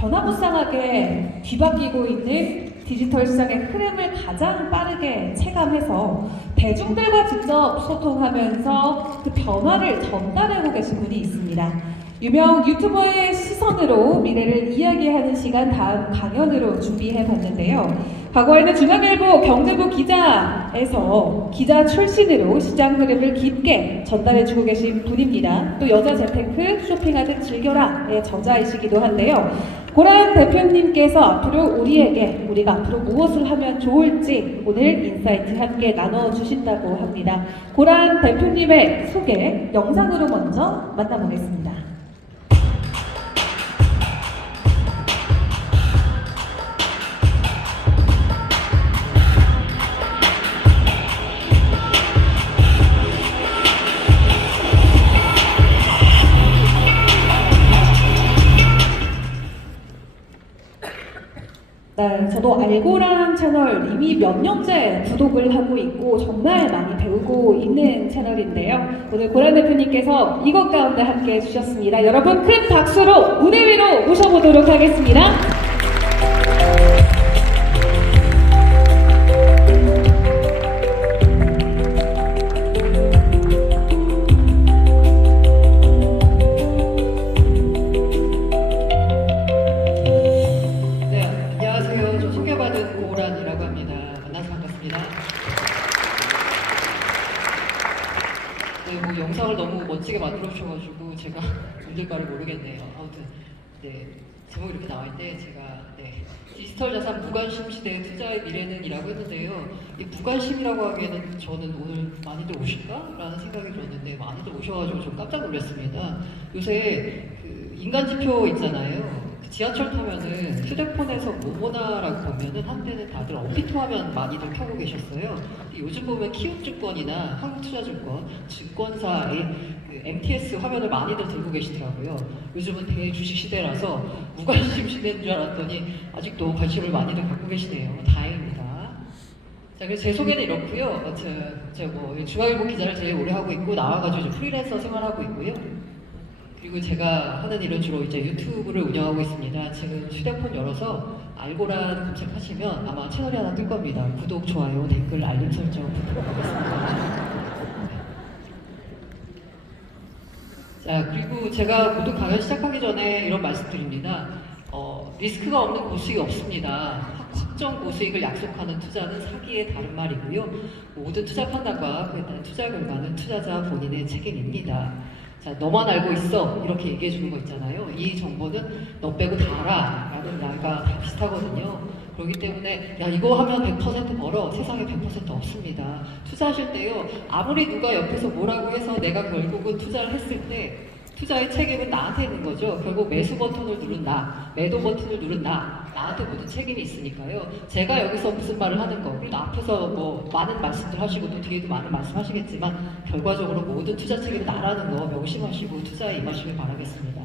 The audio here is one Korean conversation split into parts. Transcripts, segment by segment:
변화무쌍하게 뒤바뀌고 있는 디지털 시장의 흐름을 가장 빠르게 체감해서 대중들과 직접 소통하면서 그 변화를 전달하고 계신 분이 있습니다. 유명 유튜버의 시선으로 미래를 이야기하는 시간 다음 강연으로 준비해 봤는데요. 과거에는 중앙일보 경제부 기자에서 기자 출신으로 시장 흐름을 깊게 전달해주고 계신 분입니다. 또 여자 재테크 쇼핑하듯 즐겨라의 저자이시기도 한데요. 고란 대표님께서 앞으로 우리가 앞으로 무엇을 하면 좋을지 오늘 인사이트 함께 나눠주신다고 합니다. 고란 대표님의 소개 영상으로 먼저 만나보겠습니다. 네, 저도 알고란 채널 이미 몇 년째 구독을 하고 있고 정말 많이 배우고 있는 채널인데요. 오늘 고란 대표님께서 이것 가운데 함께 해주셨습니다. 여러분 큰 박수로 무대 위로 모셔보도록 하겠습니다. 영상을 너무 멋지게 만들어 주셔가지고 제가 힘들까를 모르겠네요. 아무튼 네, 제목이 이렇게 나와 있는데 제가 디지털 자산 무관심 시대의 투자의 미래는이라고 했는데요. 이 무관심이라고 하기에는 저는 오늘 많이들 오실까라는 생각이 들었는데 많이들 오셔가지고 좀 깜짝 놀랐습니다. 요새 그 인간 지표 있잖아요. 지하철 타면은 휴대폰에서 뭐뭐나라고 보면은 한때는 다들 어피토 화면 많이들 켜고 계셨어요. 요즘 보면 키움증권이나 한국투자증권, 증권사의 그 MTS 화면을 많이들 들고 계시더라고요. 요즘은 대주식 시대라서 무관심 시대인 줄 알았더니 아직도 관심을 많이들 갖고 계시네요. 다행입니다. 자, 그래서 제 소개는 이렇고요. 제가 중앙일보 기자를 제일 오래 하고 있고 나와가지고 이제 프리랜서 생활하고 있고요. 그리고 제가 하는 일은 주로 이제 유튜브를 운영하고 있습니다. 지금 휴대폰 열어서 알고란 검색하시면 아마 채널이 하나 뜰 겁니다. 구독, 좋아요, 댓글, 알림 설정 부탁드리겠습니다. 자, 그리고 제가 모든 강연 시작하기 전에 이런 말씀드립니다. 리스크가 없는 고수익이 없습니다. 확정 고수익을 약속하는 투자는 사기의 다른 말이고요. 모든 투자 판단과 그에 따른 투자 결과는 투자자 본인의 책임입니다. 자, 너만 알고 있어 이렇게 얘기해 주는 거 있잖아요. 이 정보는 너 빼고 다 알아 라는 말과 다 비슷하거든요. 그렇기 때문에 야 이거 하면 100% 벌어 세상에 100% 없습니다. 투자하실 때요 아무리 누가 옆에서 뭐라고 해서 내가 결국은 투자를 했을 때 투자의 책임은 나한테 있는 거죠. 결국 매수 버튼을 누른 나, 매도 버튼을 누른 나한테 모든 책임이 있으니까요. 제가 여기서 무슨 말을 하는 거, 그리고 앞에서 뭐 많은 말씀들 하시고 또 뒤에도 많은 말씀 하시겠지만 결과적으로 모든 투자 책임은 나라는 거 명심하시고 투자에 임하시길 바라겠습니다.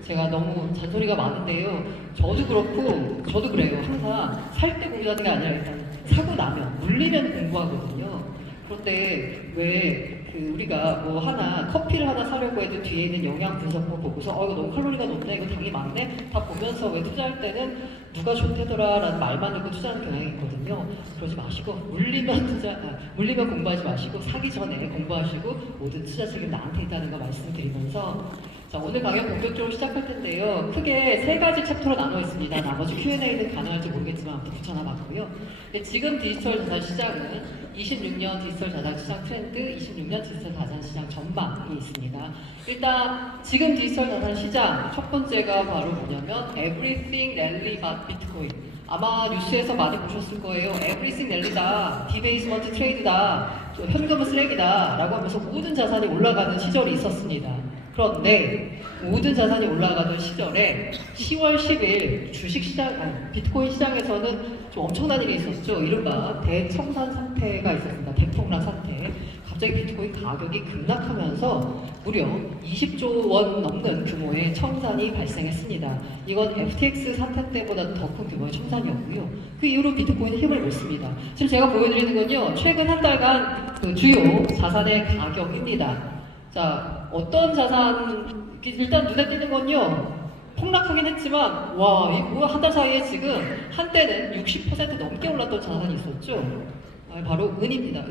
제가 너무 잔소리가 많은데요. 저도 그렇고 저도 그래요. 항상 살 때 공부하는 게 아니라 일단 사고 나면 물리면 공부하거든요. 그런데 왜 우리가 뭐 하나 커피를 하나 사려고 해도 뒤에 있는 영양 분석표 보고서 이거 너무 칼로리가 높네, 이거 당이 많네 다 보면서 왜 투자할 때는 누가 좋대더라 라는 말만 듣고 투자하는 경향이 있거든요. 그러지 마시고 물리면 공부하지 마시고 사기 전에 공부하시고 모든 투자 책임 나한테 있다는 거 말씀드리면서 자, 오늘 강연 본격적으로 시작할 텐데요. 크게 3가지 챕터로 나눠 있습니다. 나머지 Q&A는 가능할지 모르겠지만 아무튼 붙여놔봤고요. 지금 디지털 자산 시장은 26년 디지털 자산 시장 트렌드, 26년 디지털 자산 시장 전망이 있습니다. 일단 지금 디지털 자산 시장 첫 번째가 바로 뭐냐면 Everything Rally but Bitcoin. 아마 뉴스에서 많이 보셨을 거예요. Everything Rally다, 디베이스먼트 트레이드다, 현금은 쓰레기다 라고 하면서 모든 자산이 올라가는 시절이 있었습니다. 그런데 모든 자산이 올라가던 시절에 10월 10일 주식시장, 비트코인 시장에서는 좀 엄청난 일이 있었죠. 이른바 대청산 사태가 있었습니다. 대폭락 사태. 갑자기 비트코인 가격이 급락하면서 무려 20조 원 넘는 규모의 청산이 발생했습니다. 이건 FTX 사태 때보다 더 큰 규모의 청산이었고요. 그 이후로 비트코인은 힘을 냈습니다. 지금 제가 보여드리는 건요, 최근 한 달간 그 주요 자산의 가격입니다. 자, 어떤 자산, 일단 눈에 띄는 건요, 폭락하긴 했지만 와, 이 뭐야 한 달 사이에 지금 한때는 60% 넘게 올랐던 자산이 있었죠. 바로 은입니다.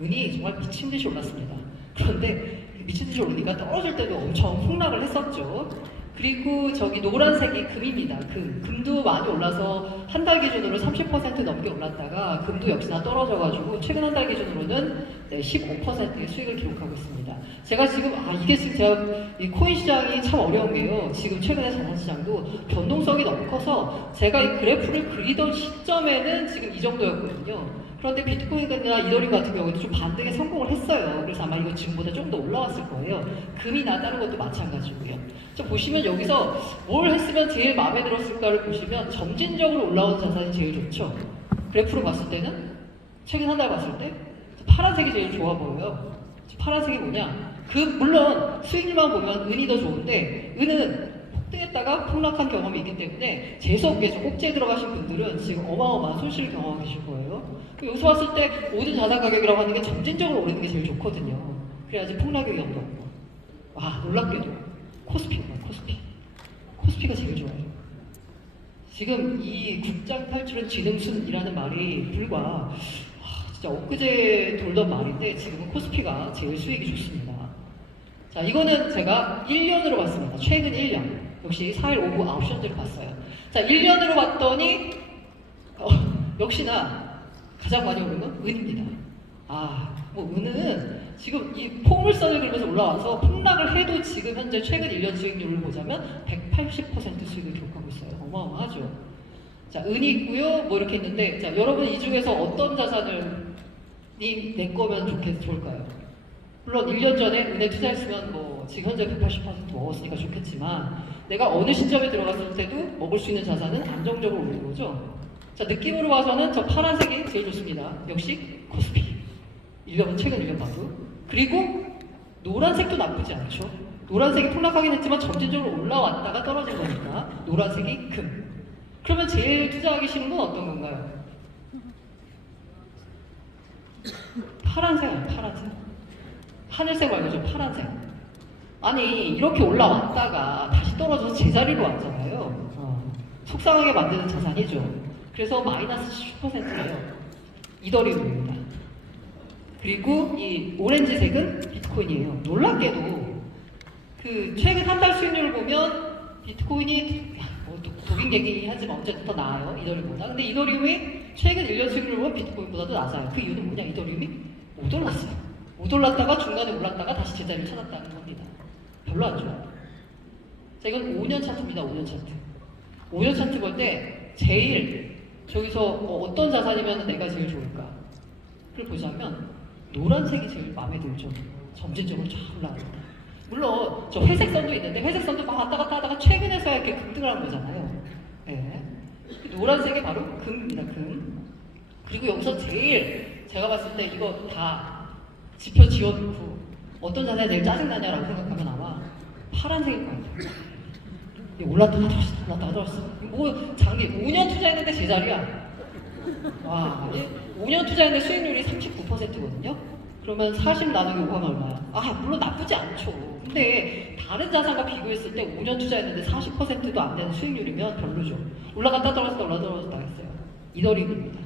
은이 정말 미친 듯이 올랐습니다. 그런데 미친 듯이 오르니까 떨어질 때도 엄청 폭락을 했었죠. 그리고 저기 노란색이 금입니다. 금도 많이 올라서 한 달 기준으로 30% 넘게 올랐다가 금도 역시나 떨어져가지고 최근 한 달 기준으로는 15%의 수익을 기록하고 있습니다. 제가 지금 이게 지금 제가 이 코인 시장이 참 어려운 게요. 지금 최근에 자산 시장도 변동성이 너무 커서 제가 이 그래프를 그리던 시점에는 지금 이 정도였거든요. 그런데 비트코인이나 이더리움 같은 경우에도 좀 반등에 성공을 했어요. 그래서 아마 이거 지금보다 좀 더 올라왔을 거예요. 금이나 다른 것도 마찬가지고요. 자, 보시면 여기서 뭘 했으면 제일 마음에 들었을까를 보시면 점진적으로 올라온 자산이 제일 좋죠. 그래프로 봤을 때는 최근 한 달 봤을 때 파란색이 제일 좋아 보여요. 파란색이 뭐냐? 물론 수익률만 보면 은이 더 좋은데 은은 폭등했다가 폭락한 경험이 있기 때문에 재수없게 꼭지에 들어가신 분들은 지금 어마어마한 손실을 경험하고 계실 거예요. 여기서 봤을 때 모든 자산 가격이라고 하는 게 점진적으로 오르는 게 제일 좋거든요. 그래야지 폭락의 위험도 없고. 와, 놀랍게도 코스피가 제일 좋아요. 지금 이 국장 탈출은 지능순이라는 말이 불과 진짜 엊그제 돌던 말인데 지금은 코스피가 제일 수익이 좋습니다. 자, 이거는 제가 1년으로 봤습니다. 최근 1년. 역시 4일 오후 9시 현재로 봤어요. 자, 1년으로 봤더니 역시나 가장 많이 오른 건 은입니다. 은은 지금 이 포물선을 그리면서 올라와서 폭락을 해도 지금 현재 최근 1년 수익률을 보자면 180% 수익을 기록하고 있어요. 어마어마하죠. 자, 은이 있고요. 뭐 이렇게 있는데, 자, 여러분 이 중에서 어떤 자산을 내 거면 좋을까요? 물론 1년 전에 은에 투자했으면 뭐 지금 현재 180% 먹었으니까 좋겠지만 내가 어느 시점에 들어갔을 때도 먹을 수 있는 자산은 안정적으로 오르는 거죠. 자, 느낌으로 봐서는 저 파란색이 제일 좋습니다. 역시 코스피. 최근 1년 봐도. 그리고 노란색도 나쁘지 않죠. 노란색이 폭락하긴 했지만 점진적으로 올라왔다가 떨어진 거니까 노란색이 금. 그러면 제일 투자하기 싫은 건 어떤 건가요? 파란색. 하늘색 말고 좀 파란색. 아니, 이렇게 올라왔다가 다시 떨어져서 제자리로 왔잖아요. 속상하게 만드는 자산이죠. 그래서 마이너스 10%예요. 이더리움입니다. 그리고 이 오렌지색은 비트코인이에요. 놀랍게도 최근 한 달 수익률을 보면 비트코인이 도빙개기 하지만 어쨌든 더 나아요. 이더리움보다. 근데 이더리움이 최근 1년 수익률을 보면 비트코인보다도 낮아요. 그 이유는 뭐냐? 이더리움이 못 올랐어요. 못 올랐다가 중간에 올랐다가 다시 제자리를 찾았다는 겁니다. 별로 안 좋아요. 자, 이건 5년 차트입니다. 5년 차트. 5년 차트 볼 때 제일 저기서 어떤 자산이면 내가 제일 좋을까? 를 보자면 노란색이 제일 마음에 들죠. 점진적으로 쫙 올라갑니다. 물론 저 회색 선도 있는데 회색 선도 막 왔다 갔다 하다가 최근에서야 이렇게 급등을 한 거잖아요. 네. 노란색이 바로 금입니다. 금. 그리고 여기서 제일 제가 봤을 때 이거 다 지표 지워놓고 어떤 자산이 제일 짜증나냐라고 생각하면 아마 파란색일 것 같아요. 올랐다가 떨어졌어. 뭐 장기 5년 투자했는데 제자리야. 와, 5년 투자했는데 수익률이 39%거든요. 그러면 40 나누기 5하면 얼마야? 물론 나쁘지 않죠. 근데 다른 자산과 비교했을 때 5년 투자했는데 40%도 안 되는 수익률이면 별로죠. 올라갔다 떨어졌다 했어요. 이더리움입니다.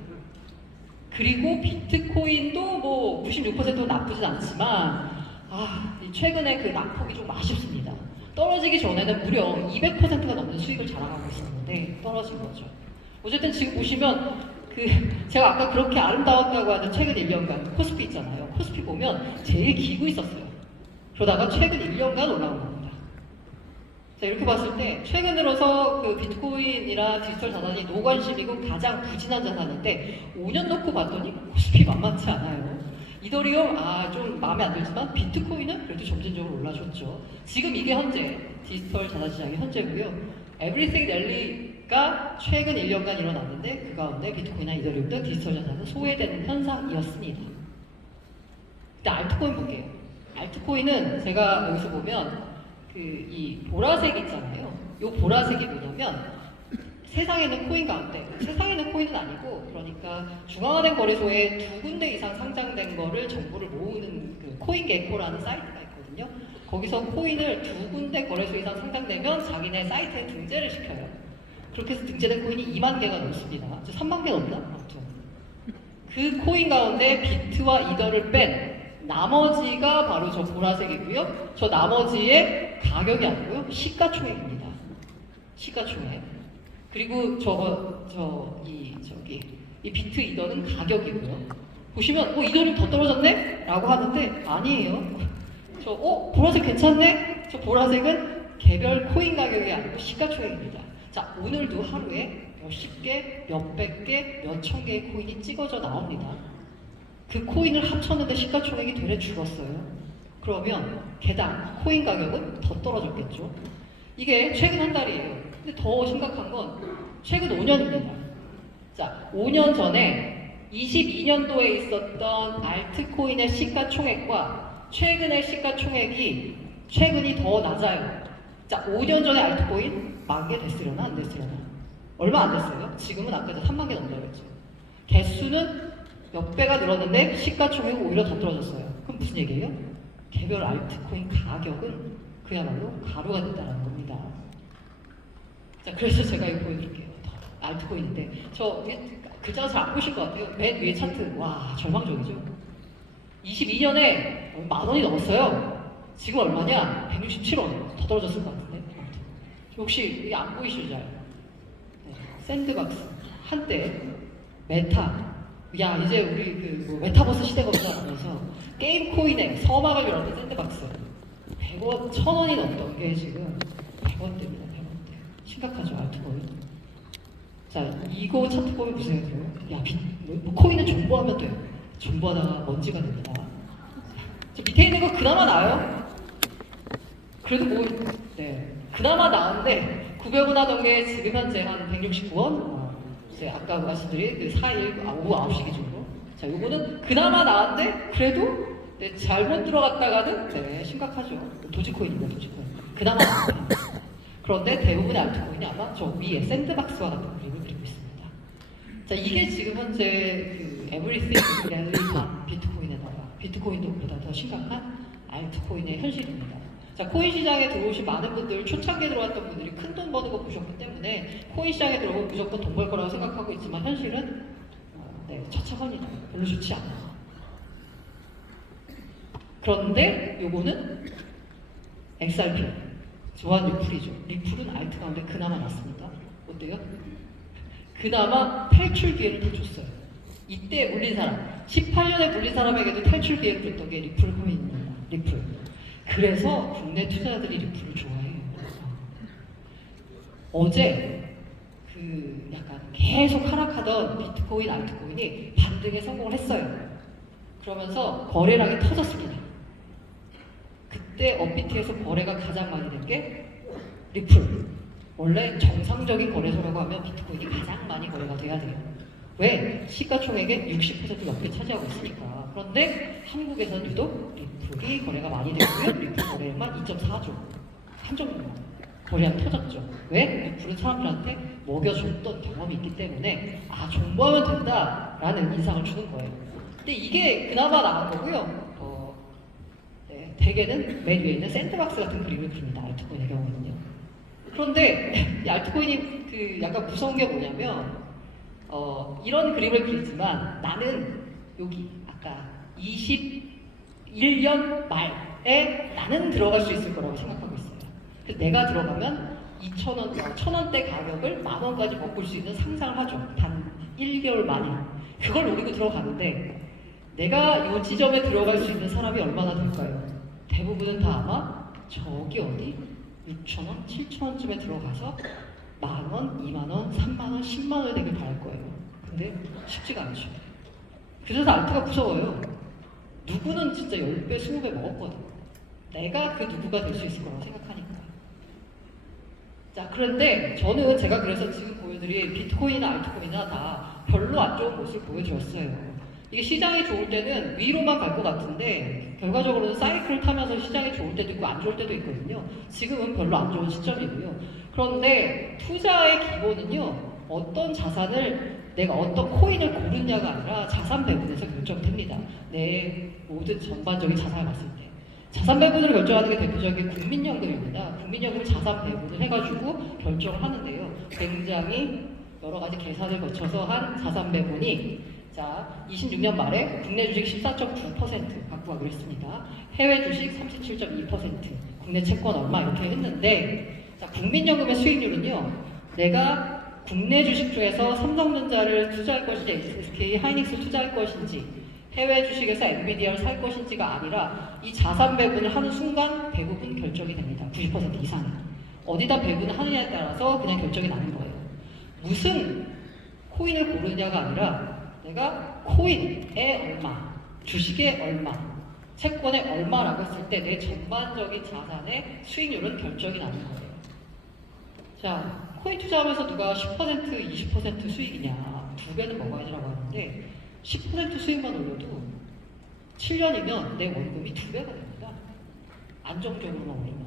그리고 비트코인도 뭐 96%도 나쁘진 않지만 최근에 그 낙폭이 좀 아쉽습니다. 떨어지기 전에는 무려 200%가 넘는 수익을 자랑하고 있었는데 떨어진 거죠. 어쨌든 지금 보시면 제가 아까 그렇게 아름다웠다고 하는 최근 1년간 코스피 있잖아요. 코스피 보면 제일 기고 있었어요. 그러다가 최근 1년간 올라온 겁니다. 자, 이렇게 봤을 때 최근 들어서 비트코인이나 디지털 자산이 노관심이고 가장 부진한 자산인데 5년 놓고 봤더니 코스피 만만치 않아요. 이더리움 좀 마음에 안 들지만 비트코인은 그래도 점진적으로 올라줬죠. 지금 이게 현재 디지털 자산 시장의 현재고요. 에브리띵 랠리가 최근 1년간 일어났는데 그 가운데 비트코인이나 이더리움 등 디지털 자산은 소외되는 현상이었습니다. 근데 알트코인 볼게요. 알트코인은 제가 여기서 보면 이 보라색 있잖아요. 이 보라색이 뭐냐면 세상에 있는 코인 가운데, 세상에 있는 코인은 아니고, 그러니까 중앙화된 거래소에 2군데 이상 상장된 거를 정보를 모으는 코인게코라는 사이트가 있거든요. 거기서 코인을 2군데 거래소 이상 상장되면 자기네 사이트에 등재를 시켜요. 그렇게 해서 등재된 코인이 2만 개가 넘습니다. 3만 개 넘나? 아무튼 그 코인 가운데 비트와 이더를 뺀 나머지가 바로 저 보라색이고요. 저 나머지의 가격이 아니고요. 시가총액입니다. 시가총액. 그리고 이 비트 이더는 가격이고요. 보시면 이더는 더 떨어졌네? 라고 하는데 아니에요. 보라색 괜찮네? 저 보라색은 개별 코인 가격이 아니고 시가총액입니다. 자, 오늘도 하루에 몇십 개, 몇백 개, 몇천 개의 코인이 찍어져 나옵니다. 그 코인을 합쳤는데 시가총액이 되레 줄었어요. 그러면 개당 코인 가격은 더 떨어졌겠죠. 이게 최근 한 달이에요. 근데 더 심각한 건 최근 5년입니다. 자, 5년 전에 22년도에 있었던 알트코인의 시가총액과 최근의 시가총액이 최근이 더 낮아요. 자, 5년 전에 알트코인 10,000개 됐으려나 안 됐으려나? 얼마 안 됐어요. 지금은 아까 3만 개 넘는다고 했죠. 개수는 몇 배가 늘었는데 시가총액이 오히려 더 떨어졌어요. 그럼 무슨 얘기예요? 개별 알트코인 가격은 그야말로 가루가 됐다는 겁니다. 자, 그래서 제가 이거 보여드릴게요. 알트코인인데 저 글자가 잘 안 보실 것 같아요. 맨 위에 차트, 와 절망적이죠. 22년에 10,000원이 넘었어요. 지금 얼마냐? 167원. 더 떨어졌을 것 같은데. 혹시 이게 안 보이시죠? 네. 샌드박스 한때 메타. 야, 이제 우리 메타버스 시대가 온다면서 게임 코인에 서막을 열었던 샌드박스 100원, 1,000원이 넘던 게 지금 100원대입니다. 100원대. 심각하죠, 알트코인. 자, 이거 차트 보면 무슨 생각이 들어요? 야, 코인은 존버하면 돼. 존버하다가 먼지가 됩니다. 저 밑에 있는 거 그나마 나아요. 그래도 네, 그나마 나은데 900원 하던 게 지금 현재 한 169원? 제가 아까 말씀드린 그 4일, 오후 9시 기준으로. 자, 요거는 그나마 나은데 그래도 네, 잘못 들어갔다가는 네, 심각하죠. 도지코인입니다, 도지코인. 그나마 나은데. 그런데 대부분의 알트코인이 아마 저 위에 샌드박스와 같은 그림을 그리고 있습니다. 자, 이게 지금 현재 그 에브리띵 랠리가 비트코인에 나와. 비트코인도 보다 더 심각한 알트코인의 현실입니다. 자, 코인 시장에 들어오신 많은 분들, 초창기에 들어왔던 분들이 큰 돈 버는 거 보셨기 때문에 코인 시장에 들어오면 무조건 돈 벌 거라고 생각하고 있지만 현실은 네, 처참합니다. 별로 좋지 않아요. 그런데 요거는 XRP, 조한 리플이죠. 리플은 알트 가운데 그나마 낫습니다. 어때요? 그나마 탈출 기회를 다 줬어요. 이때 물린 사람, 18년에 물린 사람에게도 탈출 기회를 줬던 게 리플 코인입니다. 리플. 그래서 국내 투자자들이 리플을 좋아해요. 어제 약간 계속 하락하던 비트코인, 알트코인이 반등에 성공을 했어요. 그러면서 거래량이 터졌습니다. 그때 업비트에서 거래가 가장 많이 된 게 리플. 원래 정상적인 거래소라고 하면 비트코인이 가장 많이 거래가 돼야 돼요. 왜? 시가총액의 60% 넘게 차지하고 있으니까. 그런데 한국에서는 유독 리플이 거래가 많이 되고요. 리플 거래량만 2.4조. 한정도만 거래량 터졌죠. 왜? 리플은 사람들한테 먹여줬던 경험이 있기 때문에 존버하면 된다라는 인상을 주는 거예요. 근데 이게 그나마 나은 거고요. 네, 대개는 맨 위에 있는 샌드박스 같은 그림을 그립니다. 알트코인의 경우에는요. 그런데 이 알트코인이 약간 무서운 게 뭐냐면 이런 그림을 그리지만 나는 여기 아까 21년 말에 나는 들어갈 수 있을 거라고 생각하고 있어요. 그래서 내가 들어가면 2,000원, 1,000원대 가격을 10,000원까지 먹을 수 있는 상상을 하죠. 단 1개월 만에. 그걸 노리고 들어가는데 내가 이 지점에 들어갈 수 있는 사람이 얼마나 될까요? 대부분은 다 아마 저기 어디 6,000원, 7,000원쯤에 들어가서 10,000원, 20,000원, 30,000원, 100,000원에 되길 바랄 거예요. 근데 쉽지가 않죠. 그래서 알트가 무서워요. 누구는 진짜 10배, 20배 먹었거든. 내가 그 누구가 될 수 있을 거라고 생각하니까. 자, 그런데 저는 제가 그래서 지금 보여드린 비트코인이나 알트코인이나 다 별로 안 좋은 모습을 보여주었어요. 이게 시장이 좋을 때는 위로만 갈 것 같은데 결과적으로는 사이클을 타면서 시장이 좋을 때도 있고 안 좋을 때도 있거든요. 지금은 별로 안 좋은 시점이고요. 그런데 투자의 기본은요, 어떤 자산을 내가 어떤 코인을 고르냐가 아니라 자산 배분에서 결정됩니다. 내 모든 전반적인 자산을 봤을 때. 자산 배분을 결정하는 게 대표적인 국민연금입니다. 국민연금 자산 배분을 해가지고 결정을 하는데요. 굉장히 여러 가지 계산을 거쳐서 한 자산 배분이 자 26년 말에 국내 주식 14.9% 갖고 가기로 했습니다. 해외 주식 37.2%, 국내 채권 얼마 이렇게 했는데 자 국민연금의 수익률은요. 내가 국내 주식 중에서 삼성전자를 투자할 것인지 SK 하이닉스를 투자할 것인지 해외 주식에서 엔비디아를 살 것인지가 아니라 이 자산 배분을 하는 순간 대부분 결정이 됩니다. 90% 이상이. 어디다 배분을 하느냐에 따라서 그냥 결정이 나는 거예요. 무슨 코인을 고르느냐가 아니라 내가 코인에 얼마, 주식에 얼마, 채권에 얼마라고 했을 때 내 전반적인 자산의 수익률은 결정이 나는 거예요. 자, 코인 투자하면서 누가 10%, 20% 수익이냐, 2배는 먹어야지라고 하는데 10% 수익만 올려도 7년이면 내 원금이 2배가 됩니다. 안정적으로만 올리면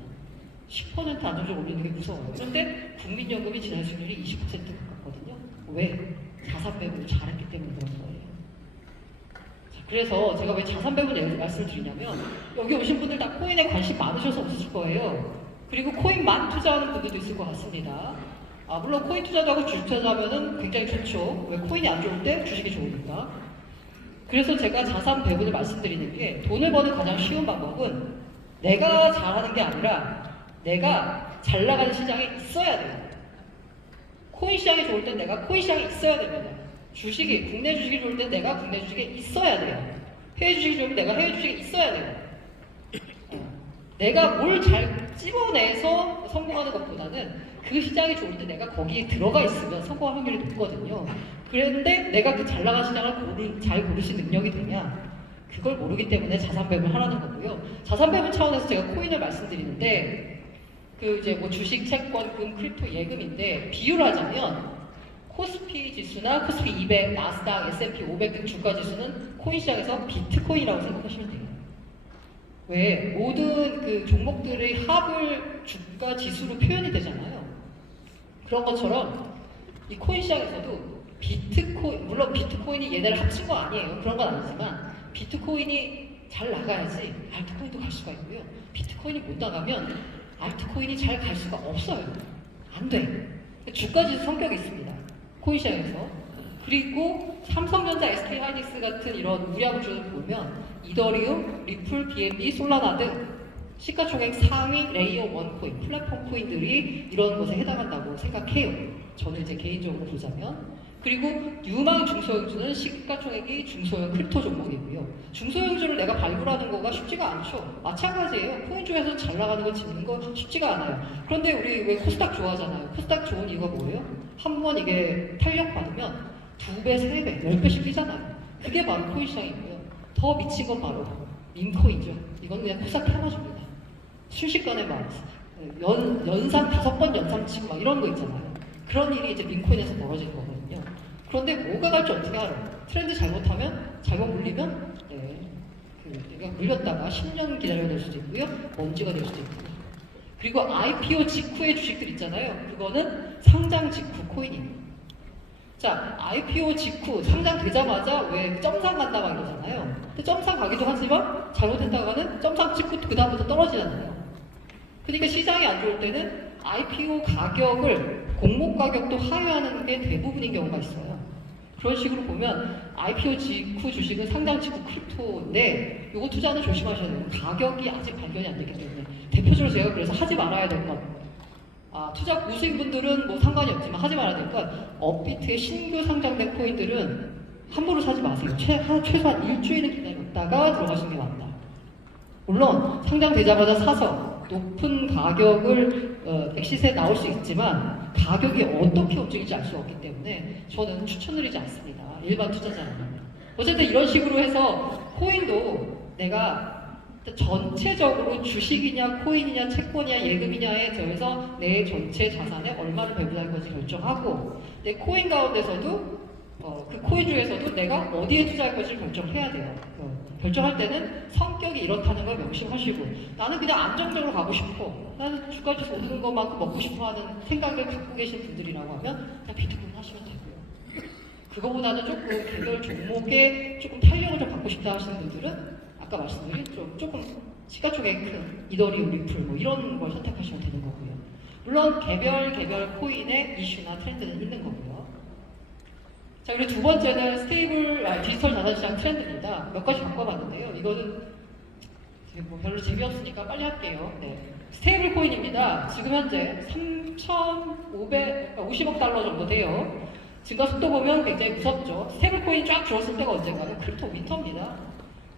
10% 안정적으로 올리는 게 무서워요. 그런데 국민연금이 지난 수익률이 20% 가깝거든요. 왜? 자산 배분을 잘했기 때문에 그런 거예요. 자, 그래서 제가 왜 자산 배분 말씀을 드리냐면 여기 오신 분들 다 코인에 관심 많으셔서 없으실 거예요. 그리고 코인만 투자하는 분들도 있을 것 같습니다. 물론 코인 투자도 하고 주식 투자도 하면은 굉장히 좋죠. 왜 코인이 안 좋을 때 주식이 좋으니까. 그래서 제가 자산 배분을 말씀드리는 게 돈을 버는 가장 쉬운 방법은 내가 잘하는 게 아니라 내가 잘 나가는 시장에 있어야 돼요. 코인 시장이 좋을 땐 내가 코인 시장에 있어야 됩니다. 주식이 국내 주식이 좋을 땐 내가 국내 주식에 있어야 돼요. 해외 주식이 좋으면 내가 해외 주식에 있어야 돼요. 내가 뭘 잘 찝어내서 성공하는 것보다는 그 시장이 좋을 때 내가 거기에 들어가 있으면 성공할 확률이 높거든요. 그런데 내가 그 잘 나간 시장을 잘 고르실 능력이 되냐? 그걸 모르기 때문에 자산 배분을 하라는 거고요. 자산 배분 차원에서 제가 코인을 말씀드리는데 그 이제 뭐 주식, 채권, 금, 크립토, 예금인데 비유를 하자면 코스피 지수나 코스피 200, 나스닥, S&P 500 등 주가 지수는 코인 시장에서 비트코인이라고 생각하시면 돼요. 왜 모든 그 종목들의 합을 주가 지수로 표현이 되잖아요. 그런 것처럼 이 코인 시장에서도 비트코인, 물론 비트코인이 얘네를 합친 거 아니에요. 그런 건 아니지만 비트코인이 잘 나가야지 알트코인도 갈 수가 있고요. 비트코인이 못 나가면 알트코인이 잘 갈 수가 없어요. 안 돼. 주가 지수 성격이 있습니다. 코인 시장에서. 그리고 삼성전자, SK 하이닉스 같은 이런 우량 주를 보면 이더리움, 리플, BNB, 솔라나 등 시가총액 상위 레이어 1 코인, 플랫폼 코인들이 이런 것에 해당한다고 생각해요. 저는 이제 개인적으로 보자면. 그리고 유망 중소형주는 시가총액이 중소형 크립토 종목이고요. 중소형주를 내가 발굴하는 거가 쉽지가 않죠. 마찬가지예요. 코인 중에서 잘 나가는 걸 짓는 거 쉽지가 않아요. 그런데 우리 왜 코스닥 좋아하잖아요. 코스닥 좋은 이유가 뭐예요? 한 번 이게 탄력 받으면 2배, 3배, 10배씩 뛰잖아요. 그게 바로 코인 시장이고요. 더 미친 건 바로 민코인이죠. 이건 그냥 코스닥 태워줍니다. 순식간에 막 연산 5번 연상치고 막 이런 거 있잖아요. 그런 일이 이제 민코인에서 벌어지는 거거든요. 그런데 뭐가 갈지 어떻게 알아요? 트렌드 잘못하면, 잘못 물리면 내가 물렸다가 10년 기다려야 될 수도 있고요. 먼지가 될 수도 있고요. 그리고 IPO 직후의 주식들 있잖아요. 그거는 상장 직후 코인입니다. 자, IPO 직후 상장되자마자 왜 점상 간다 막 이러잖아요. 근데 점상 가기도 하지만 잘못했다가는 점상 찍고 그 다음부터 떨어지잖아요. 그러니까 시장이 안 좋을 때는 IPO 가격을 공모 가격도 하회하는 게 대부분인 경우가 있어요. 그런 식으로 보면 IPO 직후 주식은 상장 직후 크립토인데 이거 투자는 조심하셔야 돼요. 가격이 아직 발견이 안 됐기 때문에. 대표적으로 제가 그래서 하지 말아야 될 것. 투자 우수인 분들은 뭐 상관이 없지만 하지 말아야 될 건 업비트의 신규 상장된 코인들은 함부로 사지 마세요. 최소한 일주일은 기다렸다가 들어가시는 게 맞다. 물론 상장되자마자 사서 높은 가격을 엑시스에 나올 수 있지만 가격이 어떻게 움직일지 알 수 없기 때문에 저는 추천드리지 않습니다. 일반 투자자라면. 어쨌든 이런 식으로 해서 코인도 내가 전체적으로 주식이냐 코인이냐 채권이냐 예금이냐에 대해서 내 전체 자산에 얼마를 배분할 건지 결정하고 내 코인 가운데서도 그 코인 중에서도 내가 어디에 투자할 것을 결정해야 돼요. 결정할 때는 성격이 이렇다는 걸 명심하시고 나는 그냥 안정적으로 가고 싶어. 나는 주가지수 오르는 것만큼 먹고 싶어 하는 생각을 갖고 계신 분들이라고 하면 그냥 비트코인 하시면 되고요. 그거보다는 조금 개별 종목에 조금 탄력을 좀 갖고 싶다 하시는 분들은 아까 말씀드린 조금 시가총액 큰 이더리움, 리플 뭐 이런 걸 선택하시면 되는 거고요. 물론 개별 코인의 이슈나 트렌드는 있는 거고요. 자, 그리고 두 번째는 디지털 자산시장 트렌드입니다. 몇 가지 바꿔봤는데요. 이거는 뭐 별로 재미없으니까 빨리 할게요. 네. 스테이블 코인입니다. 지금 현재 3,550억 달러 정도 돼요. 증가 속도 보면 굉장히 무섭죠. 스테이블 코인이 쫙 줄었을 때가 언젠가는 크립토 윈터입니다.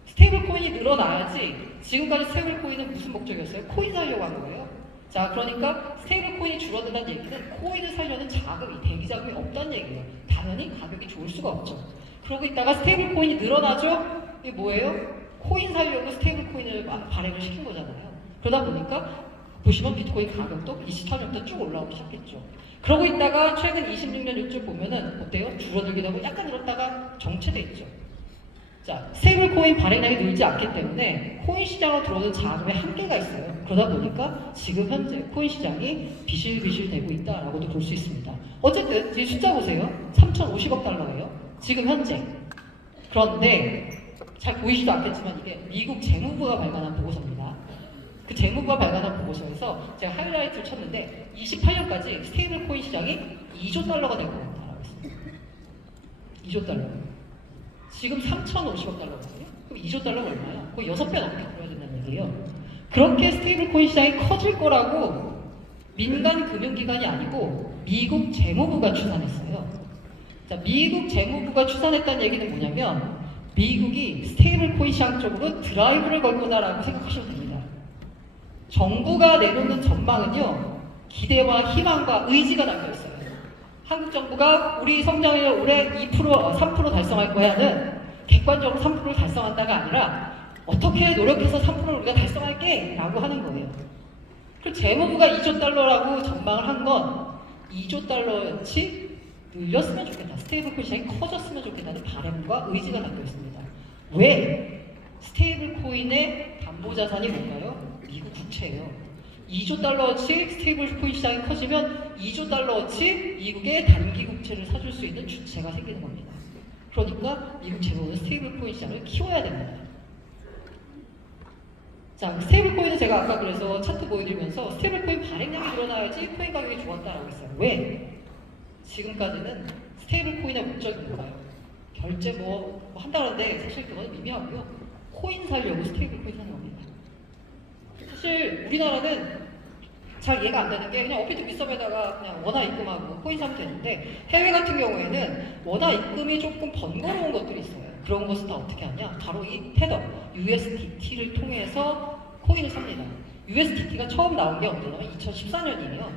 스테이블 코인이 늘어나야지. 지금까지 스테이블 코인은 무슨 목적이었어요? 코인 사려고 한 거예요. 자, 그러니까 스테이블 코인이 줄어든다는 얘기는 코인을 사려는 자금이, 대기 자금이 없다는 얘기예요. 당연히 가격이 좋을 수가 없죠. 그러고 있다가 스테이블 코인이 늘어나죠? 이게 뭐예요? 코인 사려고 스테이블 코인을 발행을 시킨 거잖아요. 그러다 보니까 보시면 비트코인 가격도 24년부터 쭉 올라오기 시작했죠. 그러고 있다가 최근 26년 일주 보면은 어때요? 줄어들기도 하고 약간 늘었다가 정체돼 있죠. 자, 스테이블 코인 발행량이 늘지 않기 때문에 코인 시장으로 들어오는 자금의 한계가 있어요. 그러다 보니까 지금 현재 코인 시장이 비실비실 되고 있다라고도 볼 수 있습니다. 어쨌든 이 숫자 보세요. 3,050억 달러예요. 지금 현재. 그런데 잘 보이지도 않겠지만 이게 미국 재무부가 발간한 보고서입니다. 그 재무부가 발간한 보고서에서 제가 하이라이트를 쳤는데 28년까지 스테이블 코인 시장이 2조 달러가 될 거라고 했습니다. 2조 달러. 지금 3,050억 달러거든요. 그럼 2조 달러가 얼마야? 거의 6배 넘게 벌어야 된다는 얘기예요. 그렇게 스테이블 코인 시장이 커질 거라고 민간 금융기관이 아니고 미국 재무부가 추산했어요. 자, 미국 재무부가 추산했다는 얘기는 뭐냐면 미국이 스테이블 코인 시장 쪽으로 드라이브를 걸 거다라고 생각하시면 됩니다. 정부가 내놓는 전망은요, 기대와 희망과 의지가 담겨 있어요. 한국 정부가 우리 성장률 올해 2%, 3% 달성할 거야는 객관적으로 3%를 달성한다가 아니라 어떻게 노력해서 3%를 우리가 달성할게 라고 하는 거예요. 그리고 재무부가 2조 달러라고 전망을 한 건 2조 달러치 늘렸으면 좋겠다. 스테이블 코인 시장이 커졌으면 좋겠다는 바람과 의지가 담겨 있습니다. 왜? 스테이블 코인의 담보 자산이 뭔가요? 미국 국채예요. 2조 달러어치 스테이블 코인 시장이 커지면 2조 달러어치 미국의 단기 국채를 사줄 수 있는 주체가 생기는 겁니다. 그러니까 미국 재무부는 스테이블 코인 시장을 키워야 됩니다. 자, 스테이블 코인은 제가 아까 그래서 차트 보여드리면서 스테이블 코인 발행량이 늘어나야지 코인 가격이 좋았다라고 했어요. 왜? 지금까지는 스테이블 코인의 목적이 뭔가요? 결제 뭐 한다는데 사실 그거는 미미하고요. 코인 살려고 스테이블 코인 사는 겁니다. 사실 우리나라는 잘 이해가 안 되는 게 그냥 어피트 윗섭에다가 그냥 원화 입금하고 코인 사면 되는데 해외 같은 경우에는 원화 입금이 조금 번거로운 것들이 있어요. 그런 것은 다 어떻게 하냐? 바로 이 테더 USDT를 통해서 코인을 삽니다. USDT가 처음 나온 게 언제냐면 2014년이에요.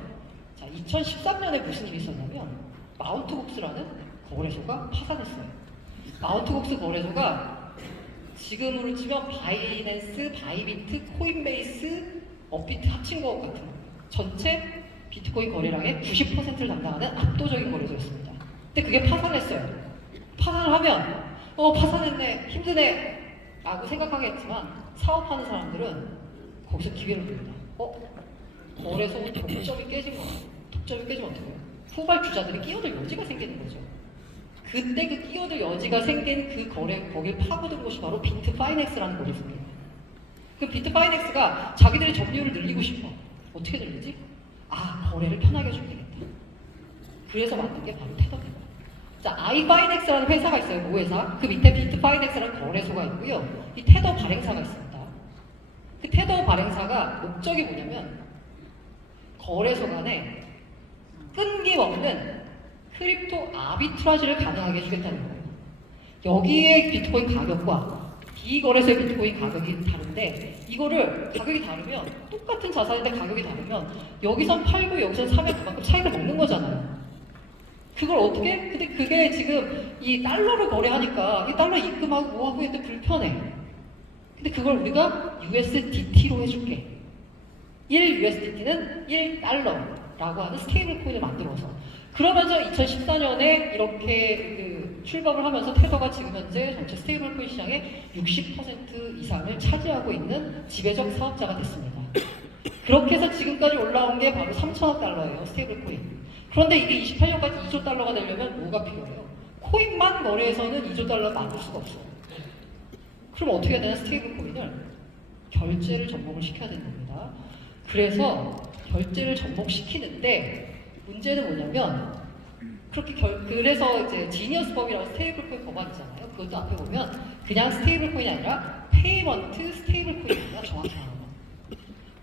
자, 2013년에 무슨 일이 있었냐면 마운트곡스라는 거래소가 파산했어요. 마운트곡스 거래소가 지금으로 치면 바이낸스, 바이비트, 코인베이스, 업비트 합친 것 같은 거. 전체 비트코인 거래량의 90%를 담당하는 압도적인 거래소였습니다. 근데 그게 파산했어요. 파산을 하면 파산했네, 힘드네 라고 생각하겠지만 사업하는 사람들은 거기서 기회를 봅니다. 거래소 독점이 깨진 거예요. 독점이 깨지면 어떻게 해요? 후발 주자들이 끼어들 여지가 생기는 거죠. 그때 그 끼어들 여지가 생긴 그 거길 파고든 곳이 바로 비트파이넥스라는 거래소입니다. 그 비트파이넥스가 자기들의 점유율을 늘리고 싶어. 어떻게 늘리지? 거래를 편하게 해주면 되겠다. 그래서 만든 게 바로 테더입니다. 자, 아이파이넥스라는 회사가 있어요. 모회사. 그 밑에 비트파이넥스라는 거래소가 있고요. 이 테더 발행사가 있습니다. 그 테더 발행사가 목적이 뭐냐면 거래소 간에 끊김없는 크립토 아비트라지를 가능하게 해주겠다는 거예요. 여기에 비트코인 가격과 비거래소의 비트코인 가격이 다른데 이거를 가격이 다르면 똑같은 자산인데 가격이 다르면 여기선 팔고 여기선 사면 그만큼 차이가 먹는 거잖아요. 그걸 어떻게? 근데 그게 지금 이 달러를 거래하니까 이 달러 입금하고 뭐하고 했는데 불편해. 근데 그걸 우리가 USDT로 해줄게. 1USDT는 1달러라고 하는 스테이블 코인을 만들어서 그러면서 2014년에 이렇게 출범을 하면서 테더가 지금 현재 전체 스테이블 코인 시장의 60% 이상을 차지하고 있는 지배적 사업자가 됐습니다. 그렇게 해서 지금까지 올라온 게 바로 3천억 달러예요. 스테이블 코인. 그런데 이게 28년까지 2조 달러가 되려면 뭐가 필요해요? 코인만 거래해서는 2조 달러 만들 수가 없어요. 그럼 어떻게 해야 되나? 스테이블 코인을 결제를 접목을 시켜야 되는 겁니다. 그래서 결제를 접목시키는데 문제는 뭐냐면 그래서 이제 지니어스법이라고 스테이블 코인 법안이잖아요. 그것도 앞에 보면 그냥 스테이블 코인이 아니라 페이먼트 스테이블 코인입니다. 정확히 말하면.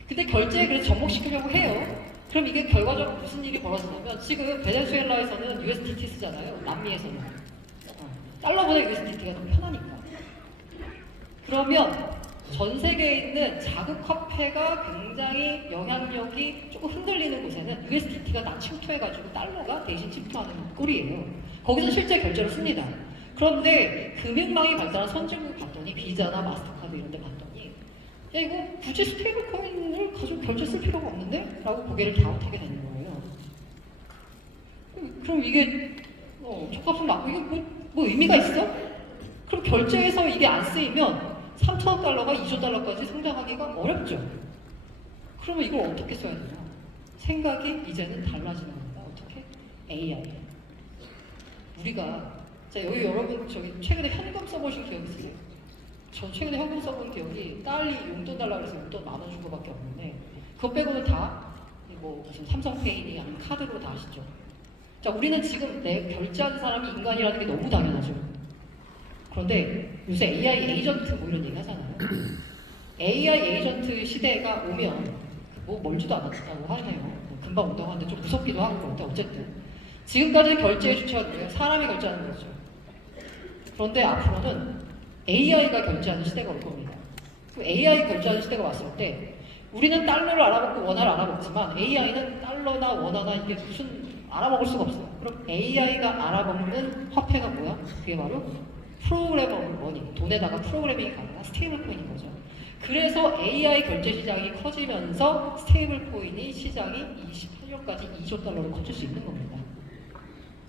근데 결제에 그래서 접목시키려고 해요. 그럼 이게 결과적으로 무슨 일이 벌어지냐면 지금 베네수엘라에서는 USDT 쓰잖아요. 남미에서는. 달러보다 USDT가 더 편하니까. 그러면 전 세계에 있는 자국 화폐가 굉장히 영향력이 조금 흔들리는 곳에는 USDT가 다 침투해가지고 달러가 대신 침투하는 꼴이에요. 거기서 실제 결제를 씁니다. 그런데 금융망이 발달한 선진국 봤더니 비자나 마스터카드 이런 데 봤더니 야 이거 굳이 스테이블 코인을 가지고 결제 쓸 필요가 없는데? 라고 고개를 갸웃하게 되는 거예요. 그럼 이게 적합성 맞고 이게 뭐 의미가 있어? 그럼 결제에서 이게 안 쓰이면 3천억 달러가 2조 달러까지 성장하기가 어렵죠. 그러면 이걸 어떻게 써야 되냐? 생각이 이제는 달라지는 겁니다. 어떻게? AI. 우리가 자 여기 여러분 저기 최근에 현금 써보신 기억 있으세요? 전 최근에 현금 써본 기억이 딸이 용돈 달라고 해서 용돈 10,000원 준 거밖에 없는데 그거 빼고는 다 뭐 무슨 삼성페이니 아니면 카드로 다 하시죠. 자 우리는 지금 내 결제하는 사람이 인간이라는 게 너무 당연하죠. 그런데 요새 AI 에이전트 뭐 이런 얘기 하잖아요. AI 에이전트 시대가 오면 뭐 멀지도 않았다고 하네요. 금방 온다고 하는데 좀 무섭기도 하고 그런데 어쨌든 지금까지 결제의 주체가 누구예요? 사람이 결제하는 거죠. 그런데 앞으로는 AI가 결제하는 시대가 올 겁니다. 그 AI 결제하는 시대가 왔을 때 우리는 달러를 알아먹고 원화를 알아먹지만 AI는 달러나 원화나 이게 무슨 알아먹을 수가 없어요. 그럼 AI가 알아먹는 화폐가 뭐야? 그게 바로 프로그래머 머니, 돈에다가 프로그래밍이 가능한 스테이블 코인인 거죠. 그래서 AI 결제 시장이 커지면서 스테이블 코인이 시장이 28년까지 2조 달러로 커질 수 있는 겁니다.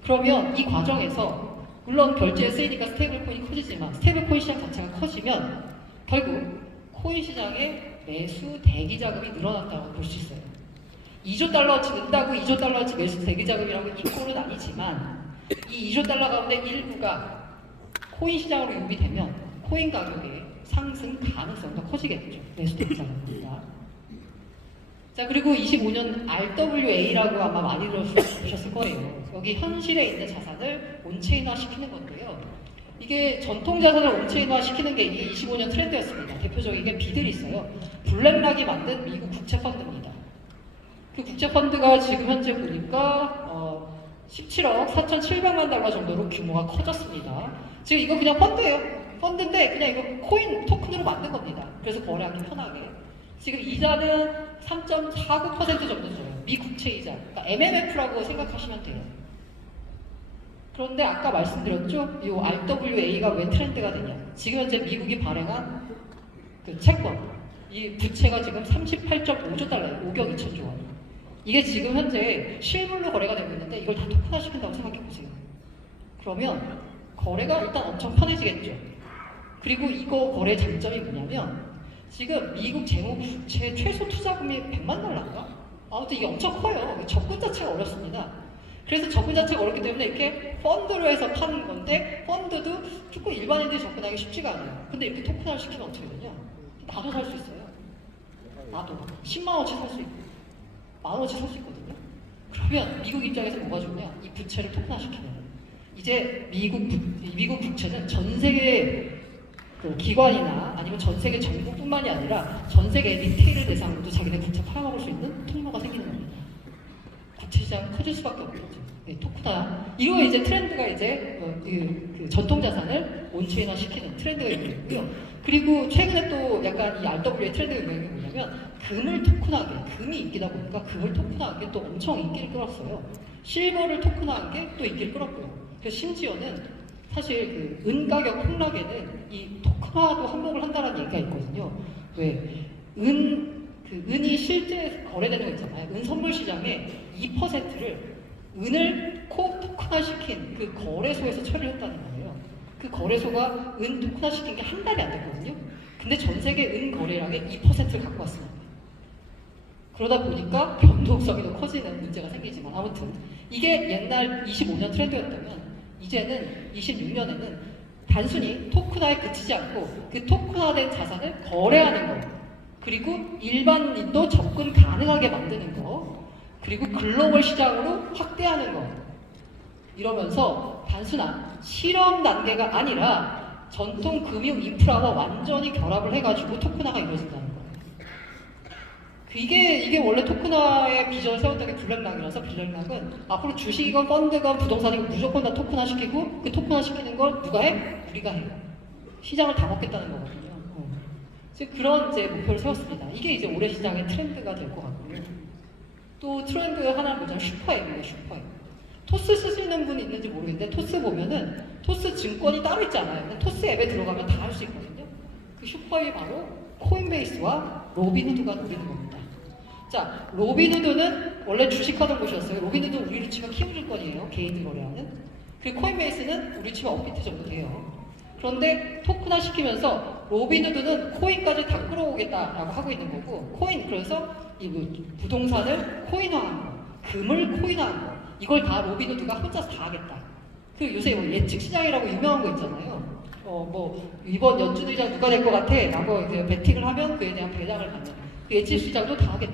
그러면 이 과정에서 물론 결제에 쓰이니까 스테이블 코인이 커지지만 스테이블 코인 시장 자체가 커지면 결국 코인 시장의 매수 대기 자금이 늘어난다고 볼 수 있어요. 2조 달러어치 는다고 2조 달러어치 매수 대기 자금이라고 이꼴은 아니지만 이 2조 달러 가운데 일부가 코인 시장으로 유입되면 코인 가격의 상승 가능성도 커지겠죠. 매수 대기 자금입니다. 자 그리고 25년 RWA라고 아마 많이 들어보셨을 거예요. 여기 현실에 있는 자산을 온체인화 시키는 건데요. 이게 전통 자산을 온체인화 시키는 게 이게 25년 트렌드였습니다. 대표적인 게 비들이 있어요. 블랙락이 만든 미국 국채펀드입니다. 그 국채펀드가 지금 현재 보니까 17억 4,700만 달러 정도로 규모가 커졌습니다. 지금 이거 그냥 펀드예요. 펀드인데 그냥 이거 코인 토큰으로 만든 겁니다. 그래서 거래하기 편하게. 지금 이자는 3.49% 정도 줘요. 미국채 이자. 그러니까 MMF라고 생각하시면 돼요. 그런데 아까 말씀드렸죠? 이 RWA가 왜 트렌드가 되냐? 지금 현재 미국이 발행한 그 채권, 이 부채가 지금 38.5조 달러예요. 5억 2천조 원. 이게 지금 현재 실물로 거래가 되고 있는데 이걸 다 토큰화 시킨다고 생각해 보세요. 그러면 거래가 일단 엄청 편해지겠죠. 그리고 이거 거래 장점이 뭐냐면 지금 미국 재무부채 최소 투자금이 100만 달러인가? 아무튼 이게 엄청 커요. 접근 자체가 어렵습니다. 그래서 접근 자체가 어렵기 때문에 이렇게 펀드로 해서 파는 건데 펀드도 조금 일반인들이 접근하기 쉽지가 않아요. 근데 이렇게 토큰화를 시키면 어떻게 되냐? 나도 살 수 있어요. 나도 10만 원치 살 수 있고 10,000원치 살 수 있거든요. 그러면 미국 입장에서 뭐가 좋냐? 이 부채를 토큰화시키면 이제 미국 부채는 전 세계 그 기관이나 아니면 전 세계 정부뿐만이 아니라 전 세계 리테일을 대상으로도 자기네 부채 팔아먹을 수 있는 통로가 생기는 겁니다. 부채 시장 커질 수밖에 없겠죠. 네, 토크다. 이거 이제 트렌드가 이제 그 전통 자산을 온체인화 시키는 트렌드가 있고요. 그리고 최근에 또 약간 이 RWA 트렌드가 유명한 게 뭐냐면 금을 토큰하게, 금이 인기다 보니까 금을 토큰하는 게 또 엄청 인기를 끌었어요. 실버를 토큰하는 게 또 인기를 끌었고요. 그래서 심지어는 사실 그 은 가격 폭락에는 이 토큰화도 한몫을 한다는 얘기가 있거든요. 왜? 은이 실제 거래되는 거 있잖아요. 은 선물 시장에 2%를 은을 토큰화시킨 그 거래소에서 처리를 했다는 거예요. 그 거래소가 은 토큰화시킨 게 한 달이 안 됐거든요. 근데 전 세계 은 거래량의 2%를 갖고 왔습니다. 그러다 보니까 변동성이 더 커지는 문제가 생기지만 아무튼 이게 옛날 25년 트렌드였다면 이제는 26년에는 단순히 토큰화에 그치지 않고 그 토큰화된 자산을 거래하는 거 그리고 일반인도 접근 가능하게 만드는 거, 그리고 글로벌 시장으로 확대하는 거. 이러면서 단순한 실험 단계가 아니라 전통 금융 인프라와 완전히 결합을 해가지고 토큰화가 이루어진다는 거예요. 이게 원래 토큰화의 비전을 세웠던 게 블랙락이라서, 블랙락은 앞으로 주식이건 펀드건 부동산이건 무조건 다 토큰화 시키고, 그 토큰화 시키는 걸 누가 해? 우리가 해요. 시장을 다 먹겠다는 거거든요. 즉 그런 이제 목표를 세웠습니다. 이게 이제 올해 시장의 트렌드가 될 것 같고요. 또 트렌드 하나는 뭐냐면 슈퍼앱입니다. 슈퍼앱. 토스 쓰시는 분이 있는지 모르겠는데, 토스 보면은 토스 증권이 따로 있잖아요. 근데 토스 앱에 들어가면 다 할 수 있거든요. 그 슈퍼앱이 바로 코인베이스와 로빈후드가 노리는 겁니다. 자, 로빈후드는 원래 주식하던 곳이었어요. 로빈후드는 우리로 치면 키움증권이에요. 개인들 거래하는. 그리고 코인베이스는 우리 치면 업비트 정도 돼요. 그런데 토큰화 시키면서 로빈후드는 코인까지 다 끌어오겠다라고 하고 있는 거고, 코인, 그래서 이 부동산을 코인화한 거, 금을 코인화한 거, 이걸 다 로빈후드가 혼자서 다 하겠다. 그 요새 뭐 예측 시장이라고 유명한 거 있잖아요. 뭐 이번 연준의장 누가 될 것 같아? 라고 이제 베팅을 하면 그에 대한 배당을 받는 그 예측 시장도 다 하겠다.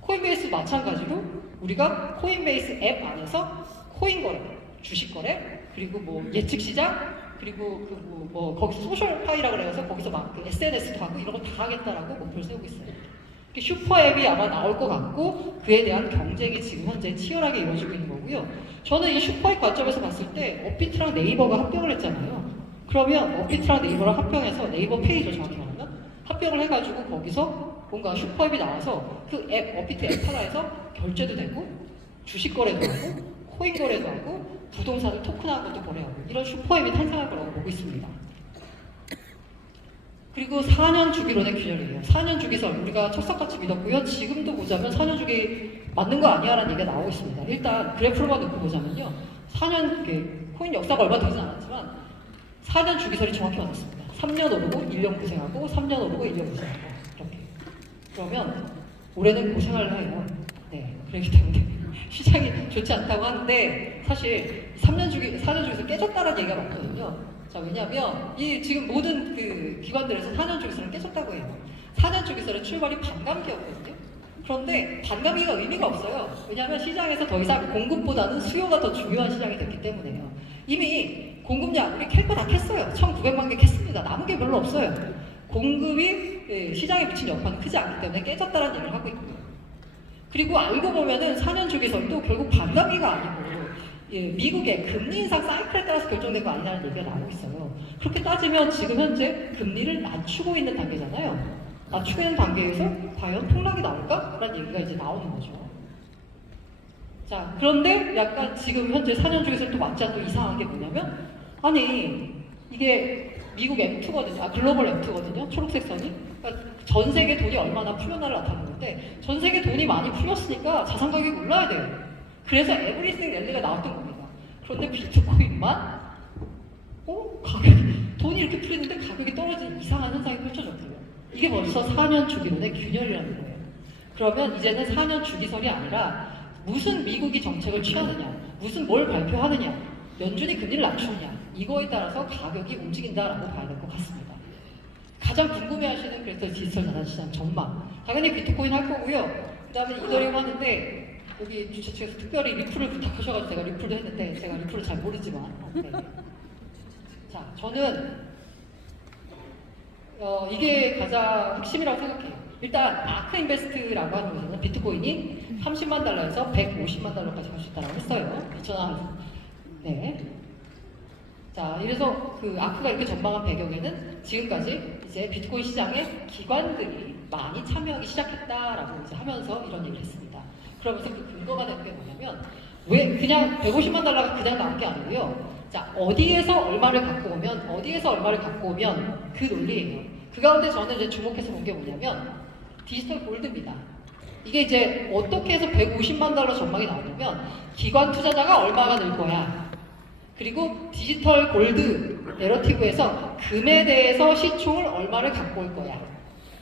코인베이스 마찬가지로 우리가 코인베이스 앱 안에서 코인 거래, 주식 거래, 그리고 뭐 예측 시장, 그리고 뭐 거기서 소셜 파이라고 그래서 거기서 막 그 SNS도 하고 이런 거 다 하겠다라고 목표를 세우고 있어요. 슈퍼 앱이 아마 나올 것 같고, 그에 대한 경쟁이 지금 현재 치열하게 이루어지고 있는 거고요. 저는 이 슈퍼 앱 관점에서 봤을 때 업비트랑 네이버가 합병을 했잖아요. 그러면 업비트랑 네이버랑 합병해서, 네이버 페이죠 정확히 말하면, 합병을 해가지고 거기서 뭔가 슈퍼 앱이 나와서 그 앱, 업비트 앱 하나에서 결제도 되고, 주식 거래도 하고, 코인 거래도 하고, 부동산을 토큰화한 것도 거래하고, 이런 슈퍼앱이 탄생할 거라고 보고 있습니다. 그리고 4년 주기론의 균열이에요. 4년 주기설 우리가 철석같이 믿었고요. 지금도 보자면 4년 주기 맞는 거 아니야 라는 얘기가 나오고 있습니다. 일단 그래프로만 놓고 보자면요. 4년, 코인 역사가 얼마 되진 않았지만 4년 주기설이 정확히 맞았습니다. 3년 오르고 1년 고생하고, 3년 오르고 1년 고생하고, 이렇게. 그러면 올해는 고생을 해요. 네, 그렇기 때문에 시장이 좋지 않다고 하는데, 사실 4년 주기설 깨졌다는 얘기가 많거든요. 자, 왜냐하면 이 지금 모든 그 기관들에서 4년 주기설은 깨졌다고 해요. 4년 주기설은 출발이 반감기였거든요. 그런데 반감기가 의미가 없어요. 왜냐하면 시장에서 더 이상 공급보다는 수요가 더 중요한 시장이 됐기 때문에요. 이미 공급량 우리 캘 거 다 캤어요. 1,900만 개 캤습니다. 남은 게 별로 없어요. 공급이 시장에 미친 여파는 크지 않기 때문에 깨졌다는 얘기를 하고 있고요. 그리고 알고 보면은 4년 주기설도 결국 반감기가 아니고, 미국의 금리 인상 사이클에 따라서 결정된 거 아니냐는 얘기가 나오고 있어요. 그렇게 따지면 지금 현재 금리를 낮추고 있는 단계잖아요. 낮추고 있는 단계에서 과연 폭락이 나올까? 라는 얘기가 이제 나오는 거죠. 자, 그런데 약간 지금 현재 4년 주기설 또 맞지 않고 이상한 게 뭐냐면, 아니 이게 미국 M2거든요. 글로벌 M2거든요. 초록색 선이. 그러니까 전 세계 돈이 얼마나 풀렸나를 나타내는데, 전 세계 돈이 많이 풀렸으니까 자산 가격이 올라야 돼요. 그래서 에브리싱 랠리가 나왔던 겁니다. 그런데 비트코인만 돈이 이렇게 풀리는데 가격이 떨어지는 이상한 현상이 펼쳐졌고요. 이게 벌써 4년 주기론의 균열이라는 거예요. 그러면 이제는 4년 주기설이 아니라 무슨 미국이 정책을 취하느냐, 무슨 뭘 발표하느냐, 연준이 금리를 낮추느냐, 이거에 따라서 가격이 움직인다라고 봐야 될 것 같습니다. 가장 궁금해하시는 그래서 디지털 자산시장 전망, 당연히 비트코인 할 거고요. 그 다음에 이더리움 하는데, 여기 주최 측에서 특별히 리플을 부탁하셔가지고 제가 리플도 했는데, 제가 리플을 잘 모르지만, 네. 자, 저는 이게 가장 핵심이라고 생각해요. 일단 아크 인베스트라고 하는 곳에서는 비트코인이 30만 달러에서 150만 달러까지 갈 수 있다고 했어요. 2000원. 네. 자, 이래서 그 아크가 이렇게 전망한 배경에는 지금까지 이제 비트코인 시장에 기관들이 많이 참여하기 시작했다라고 이제 하면서 이런 얘기를 했습니다. 그러면서 그 근거가 되는 게 뭐냐면, 왜 그냥 150만 달러가 그냥 나온 게 아니고요. 자, 어디에서 얼마를 갖고 오면 그 논리예요. 그 가운데 저는 이제 주목해서 본 게 뭐냐면 디지털 골드입니다. 이게 이제 어떻게 해서 150만 달러 전망이 나오냐면, 기관 투자자가 얼마가 늘 거야. 그리고 디지털 골드 내러티브에서 금에 대해서 시총을 얼마를 갖고 올 거야.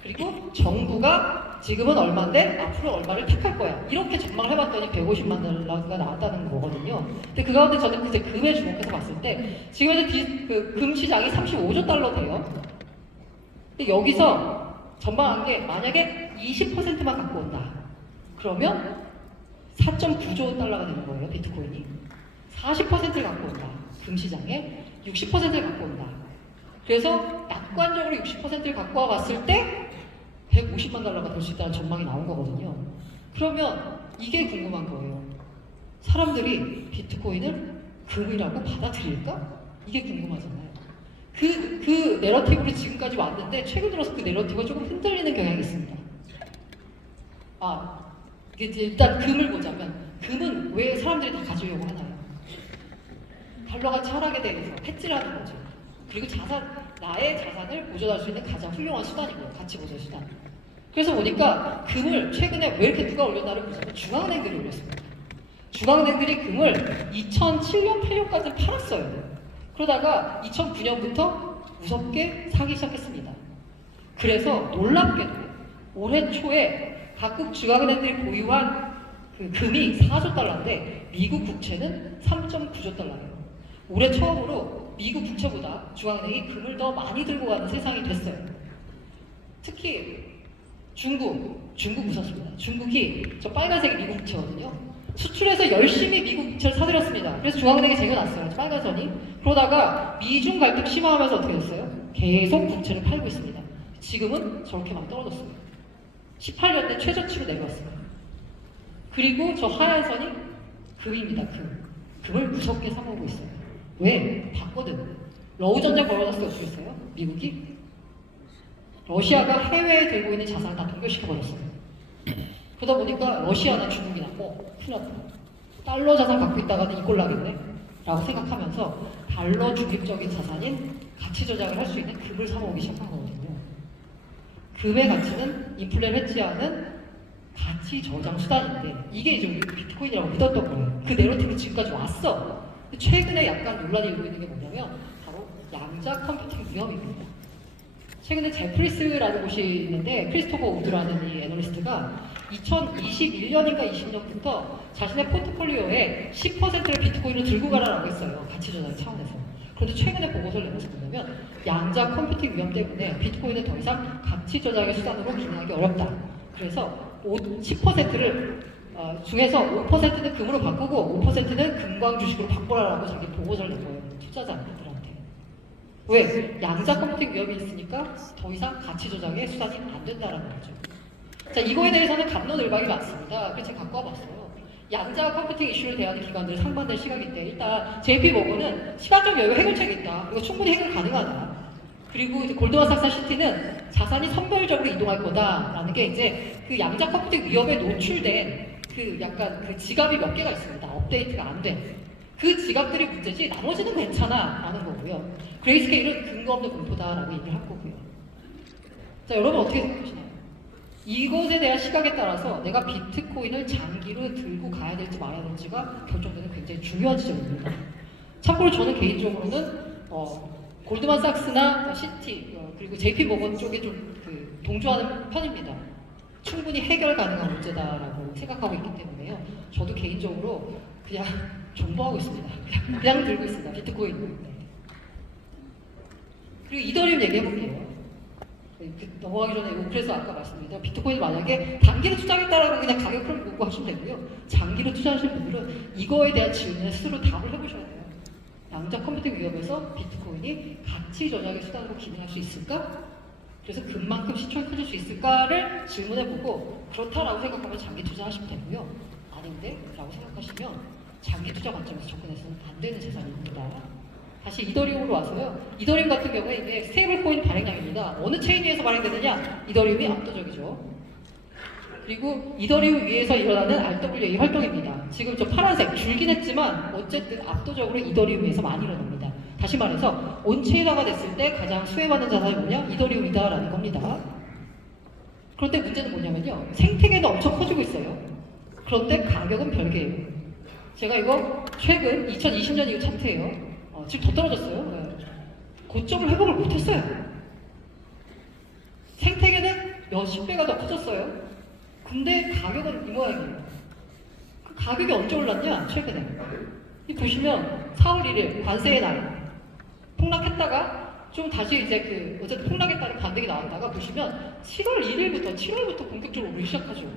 그리고 정부가 지금은 얼마인데 앞으로 얼마를 택할 거야. 이렇게 전망을 해봤더니 150만 달러가 나왔다는 거거든요. 근데 그 가운데 저는 그때 금에 주목해서 봤을 때 지금 현재 금 시장이 35조 달러 돼요. 근데 여기서 전망한 게 만약에 20%만 갖고 온다. 그러면 4.9조 달러가 되는 거예요, 비트코인이. 40%를 갖고 온다. 금시장에 60%를 갖고 온다. 그래서 낙관적으로 60%를 갖고 와봤을 때 150만 달러가 될 수 있다는 전망이 나온 거거든요. 그러면 이게 궁금한 거예요. 사람들이 비트코인을 금이라고 받아들일까? 이게 궁금하잖아요. 그 내러티브로 지금까지 왔는데 최근 들어서 그 내러티브가 조금 흔들리는 경향이 있습니다. 이게 이제 일단 금을 보자면 금은 왜 사람들이 다 가지려고 하나요? 달러가 하락에 대해서 해지라는 거죠. 그리고 나의 자산을 보존할 수 있는 가장 훌륭한 수단이고요. 가치 보존 수단. 그래서 보니까 금을 최근에 왜 이렇게 누가 올렸나를 보자면 중앙은행들이 올렸습니다. 중앙은행들이 금을 2007년, 8년까지 팔았어요. 그러다가 2009년부터 무섭게 사기 시작했습니다. 그래서 놀랍게도 올해 초에 각국 중앙은행들이 보유한 그 금이 4조 달러인데 미국 국채는 3.9조 달러예요. 올해 처음으로 미국 국채보다 중앙은행이 금을 더 많이 들고 가는 세상이 됐어요. 특히 중국 무섭습니다. 중국이 저 빨간색이 미국 국채거든요. 수출해서 열심히 미국 국채를 사들였습니다. 그래서 중앙은행이 쟁여놨어요. 빨간 선이. 그러다가 미중 갈등 심화하면서 어떻게 됐어요? 계속 국채를 팔고 있습니다. 지금은 저렇게 막 떨어졌어요. 18년대 최저치로 내려왔어요. 그리고 저 하얀 선이 금입니다. 금을 무섭게 사모으고 있어요. 왜? 봤거든. 러우 전쟁 벌어졌을 때 어떻게 했어요? 미국이 러시아가 해외에 들고 있는 자산을 다 동결시켜버렸어요. 그러다 보니까 러시아나 중국이나 큰일 났다. 달러 자산 갖고 있다가는 이꼴 나겠네 라고 생각하면서 달러 중립적인 자산인 가치 조작을 할 수 있는 금을 사모으기 시작한 거거든요. 금의 가치는 인플레를 해지하는 가치 저장 수단인데 이게 이제 우리 비트코인이라고 믿었던 거예요. 그 내러티브로 지금까지 왔어. 최근에 약간 논란이 일고 있는 게 뭐냐면 바로 양자 컴퓨팅 위험입니다. 최근에 제프리스라는 곳이 있는데 크리스토퍼 우드라는 이 애널리스트가 2021년인가 20년부터 자신의 포트폴리오에 10%를 비트코인으로 들고 가라라고 했어요. 가치 전환 차원에서. 그런데 최근에 보고서를 내면서 뭐냐면 양자 컴퓨팅 위험 때문에 비트코인은 더 이상 가치 조작의 수단으로 기능하기 어렵다. 그래서 10%를 중에서 5%는 금으로 바꾸고 5%는 금광 주식으로 바꿔라라고 자기 보고서를 낸 거예요. 투자자들한테. 왜? 양자 컴퓨팅 위험이 있으니까 더 이상 가치 조작의 수단이 안 된다라는 거죠. 자, 이거에 대해서는 갑론을박이 많습니다. 그래서 제가 갖고 와봤어요. 양자 컴퓨팅 이슈를 대하는 기관들 상반된 시각인데 일단 JP모건은 시간적 여유 해결책이 있다. 이거 충분히 해결 가능하다. 그리고 이제 골드만삭스 시티는 자산이 선별적으로 이동할 거다라는 게 이제 그 양자 컴퓨팅 위험에 노출된 그 약간 그 지갑이 몇 개가 있습니다. 업데이트가 안 돼. 그 지갑들이 문제지 나머지는 괜찮아라는 거고요. 그레이스케일은 근거 없는 공포다라고 얘기를 한 거고요. 자, 여러분 어떻게 생각하시나요? 이것에 대한 시각에 따라서 내가 비트코인을 장기로 들고 가야 될지 말아야 될지가 결정되는 굉장히 중요한 지점입니다. 참고로 저는 개인적으로는 골드만삭스나 시티 그리고 JP모건 쪽에 좀 동조하는 편입니다. 충분히 해결 가능한 문제다라고 생각하고 있기 때문에요. 저도 개인적으로 그냥 존버하고 있습니다. 그냥 들고 있습니다. 비트코인. 네. 그리고 이더리움 얘기해볼게요. 넘어가기 전에 그래서 아까 말씀드린 비트코인 만약에 단기로 투자하겠다라고 그냥 가격을 보고 하시면 되고요. 장기로 투자하시는 분들은 이거에 대한 질문에 스스로 답을 해보셔야 돼요. 양자 컴퓨팅 위험에서 비트코인이 가치 전략의 수단으로 기능할 수 있을까? 그래서 금만큼 시총이 커질 수 있을까를 질문해보고 그렇다라고 생각하면 장기 투자하시면 되고요. 아닌데? 라고 생각하시면 장기 투자 관점에서 접근해서는 안 되는 재산입니다. 다시 이더리움으로 와서요. 이더리움 같은 경우에 이게 스테이블 코인 발행량입니다. 어느 체인 위에서 발행되느냐? 이더리움이 압도적이죠. 그리고 이더리움 위에서 일어나는 RWA 활동입니다. 지금 저 파란색 줄긴 했지만 어쨌든 압도적으로 이더리움 위에서 많이 일어납니다. 다시 말해서 온체인화가 됐을 때 가장 수혜받는 자산이 뭐냐? 이더리움이다라는 겁니다. 그런데 문제는 뭐냐면요. 생태계는 엄청 커지고 있어요. 그런데 가격은 별개예요. 제가 이거 최근 2020년 이후 참트예요. 지금 더 떨어졌어요. 네. 고점을 회복을 못했어요. 생태계는 몇십 배가 더 커졌어요. 근데 가격은 이 모양이에요. 그 가격이 언제 올랐냐? 최근에. 이 보시면 4월 1일 관세의 날 폭락했다가 좀 다시 이제 어쨌든 폭락에 따른 반등이 나왔다가 보시면 7월부터 본격적으로 오르기 시작하죠.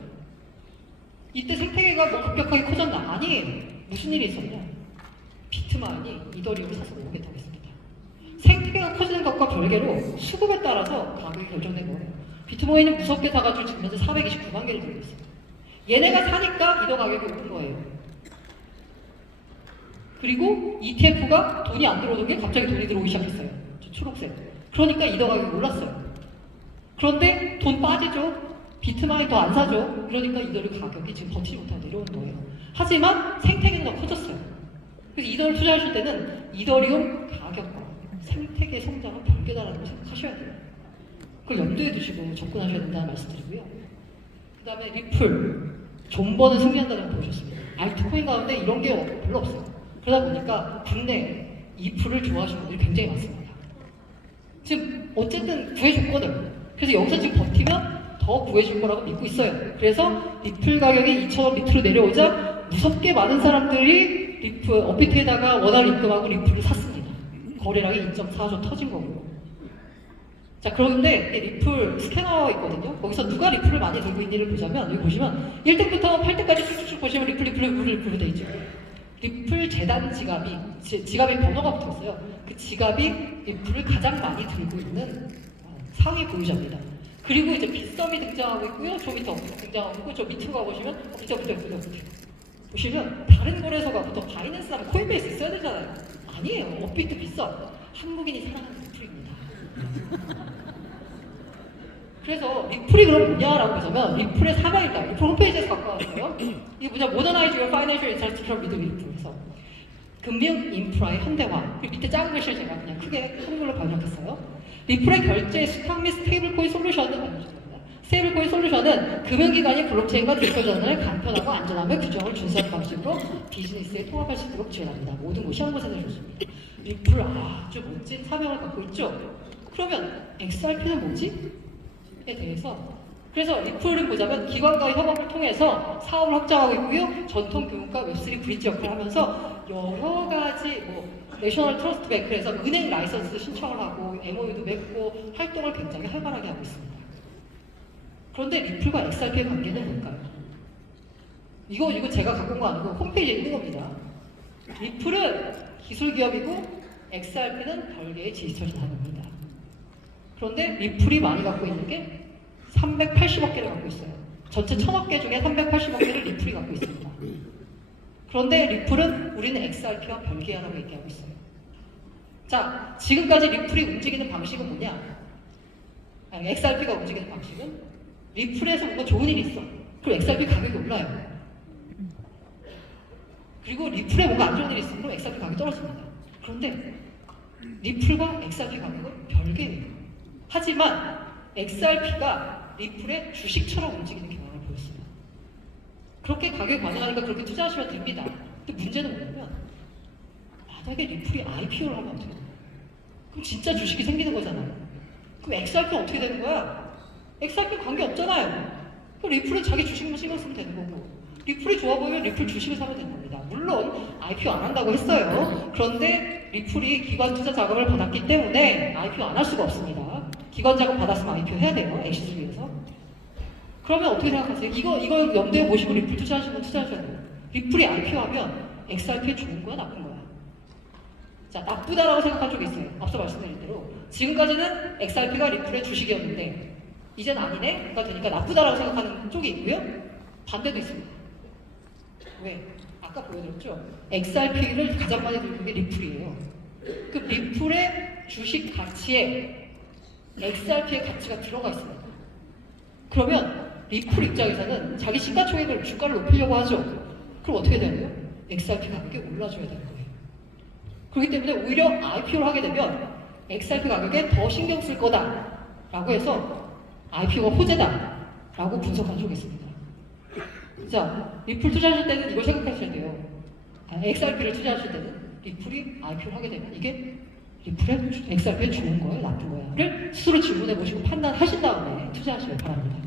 이때 생태계가 뭐 급격하게 커졌나? 아니에요. 무슨 일이 있었냐? 비트마인이 이더리움을 사서 모으겠다고 했습니다. 생태계가 커지는 것과 별개로 수급에 따라서 가격이 결정된 거예요. 비트모인은 무섭게 사가지고 지금 현재 429만 개를 들고 있어요. 얘네가 사니까 이더 가격이 오른 거예요. 그리고 ETF가 돈이 안 들어오던 게 갑자기 돈이 들어오기 시작했어요. 저 초록색. 그러니까 이더 가격이 올랐어요. 그런데 돈 빠지죠. 비트마인 더 안 사죠. 그러니까 이더리움 가격이 지금 버티지 못하고 내려오는 거예요. 하지만 생태계는 더 커졌어요. 그래서 이더를 투자하실 때는 이더리움 가격과 생태계 성장은 별개다라는 걸 생각하셔야 돼요. 그걸 염두에 두시고 접근하셔야 된다는 말씀드리고요. 그 다음에 리플, 존버는 승리한다는 걸 보여줬습니다. 알트코인 가운데 이런 게 별로 없어요. 그러다 보니까 국내 이프를 좋아하시는 분들이 굉장히 많습니다. 지금 어쨌든 구해줬거든. 그래서 여기서 지금 버티면 더 구해줄 거라고 믿고 있어요. 그래서 리플 가격이 2,000원 밑으로 내려오자 무섭게 많은 사람들이 리플 업비트에다가 원화를 입금하고 리플을 샀습니다. 거래량이 2.4조 터진 거고요. 자, 그런데 리플 스캐너 있거든요. 거기서 누가 리플을 많이 들고 있는지를 보자면 여기 보시면 1등부터 8등까지 쭉쭉쭉 보시면 리플 돼 있죠. 리플 재단 지갑에 번호가 붙어 있어요. 그 지갑이 리플을 가장 많이 들고 있는 상위 보유자입니다. 그리고 이제 빗썸이 등장하고 있고요. 저 밑에 등장하고 있고, 저 밑으로 가보시면 밑에 보시면 다른 거래소가 보통 바이낸스 하면 코인베이스 있어야 되잖아요. 아니에요. 업비트 빗썸. 한국인이 사랑하는 리플입니다. 그래서 리플이 그럼 뭐냐라고 보자면 리플의 사명이다. 리플 홈페이지에서 갖고 왔어요. 이게 뭐냐? Modernize your financial infrastructure with 리플. 그래서 금융 인프라의 현대화. 그리고 밑에 작은 글씨를 제가 그냥 크게 한글로 번역했어요. 리플의 결제 수탁 및 스테이블코인 솔루션은 금융기관이 블록체인과 디지털 자산을 간편하고 안전하며 규정을 준수한 방식으로 비즈니스에 통합할 수 있도록 지원합니다. 모든 곳이 한 곳에서 좋습니다. 리플 아주 멋진 사명을 갖고 있죠. 그러면 XRP는 뭐지? 에 대해서 그래서 리플을 보자면 기관과의 협업을 통해서 사업을 확장하고 있고요. 전통 금융과 웹3 브릿지 역할을 하면서 여러 가지 내셔널 트러스트 뱅크에서 은행 라이선스 신청을 하고 MOU도 맺고 활동을 굉장히 활발하게 하고 있습니다. 그런데 리플과 XRP의 관계는 뭘까요? 이거 제가 갖고 온 거 아니고 홈페이지에 있는 겁니다. 리플은 기술 기업이고 XRP는 별개의 디지털 자산입니다. 그런데 리플이 많이 갖고 있는 게 380억 개를 갖고 있어요. 전체 1000억 개 중에 380억 개를 리플이 갖고 있습니다. 그런데 리플은 우리는 XRP와 별개라고 얘기하고 있어요. 자, 지금까지 리플이 움직이는 방식은 뭐냐? XRP가 움직이는 방식은 리플에서 뭔가 좋은 일이 있어. 그럼 XRP 가격이 올라요. 그리고 리플에 뭔가 안 좋은 일이 있어. 그럼 XRP 가격이 떨어집니다. 그런데 리플과 XRP 가격은 별개예요. 하지만 XRP가 리플의 주식처럼 움직이는 경향을 보였습니다. 그렇게 가격이 반응하니까 그렇게 투자하시면 됩니다. 근데 문제는 뭐냐면 만약에 리플이 IPO를 하면 어떻게 돼요? 그럼 진짜 주식이 생기는 거잖아요. 그럼 XRP는 어떻게 되는 거야? XRP 관계 없잖아요. 그럼 리플은 자기 주식만 신경 쓰면 되는 거고 리플이 좋아 보이면 리플 주식을 사면 되는 겁니다. 물론 IPO 안 한다고 했어요. 그런데 리플이 기관 투자 자금을 받았기 때문에 IPO 안 할 수가 없습니다. 기관 자금 받았으면 IPO 해야 돼요. 엑시스를 위해서. 그러면 어떻게 생각하세요? 이거 염두에 보시고 리플 투자하시면 투자하셔야 돼요. 리플이 IPO하면 XRP에 좋은 거야, 나쁜 거야? 자, 나쁘다라고 생각한 쪽이 있어요. 앞서 말씀드린 대로. 지금까지는 XRP가 리플의 주식이었는데 이제는 아니네?가 되니까 나쁘다라고 생각하는 쪽이 있고요. 반대도 있습니다. 왜? 아까 보여드렸죠? XRP를 가장 많이 들고 있는 게 리플이에요. 그 리플의 주식 가치에 XRP의 가치가 들어가 있습니다. 그러면 리플 입장에서는 자기 시가총액을 주가를 높이려고 하죠. 그럼 어떻게 해야 돼요? XRP 가격이 올라줘야 되는 거예요. 그렇기 때문에 오히려 IPO를 하게 되면 XRP 가격에 더 신경 쓸 거다라고 해서 IPO가 호재다라고 분석한 적이 있습니다. 자, 리플 투자하실 때는 이걸 생각하셔야 돼요. XRP를 투자하실 때는 리플이 IPO를 하게 되면 이게 리플에 XRP에 좋은 거예요, 나쁜 거야?를 스스로 질문해 보시고 판단하신 다음에 투자하시길 바랍니다.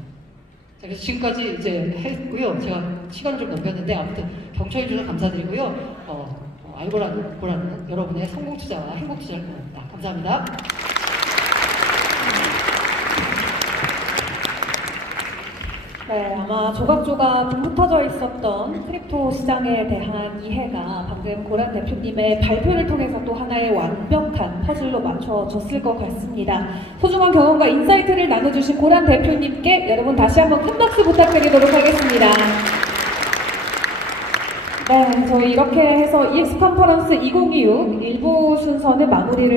자, 그래서 지금까지 이제 했고요. 제가 시간을 좀 넘겼는데 아무튼 경청해 주셔서 감사드리고요. 알고라는 여러분의 성공 투자와 행복 투자를 바랍니다. 감사합니다. 네, 아마 조각조각 흩어져 있었던 크립토 시장에 대한 이해가 방금 고란 대표님의 발표를 통해서 또 하나의 완벽한 퍼즐로 맞춰졌을 것 같습니다. 소중한 경험과 인사이트를 나눠주신 고란 대표님께 여러분 다시 한번 큰 박수 부탁드리도록 하겠습니다. 네, 저희 이렇게 해서 EX 컨퍼런스 2026 일부 순서는 마무리를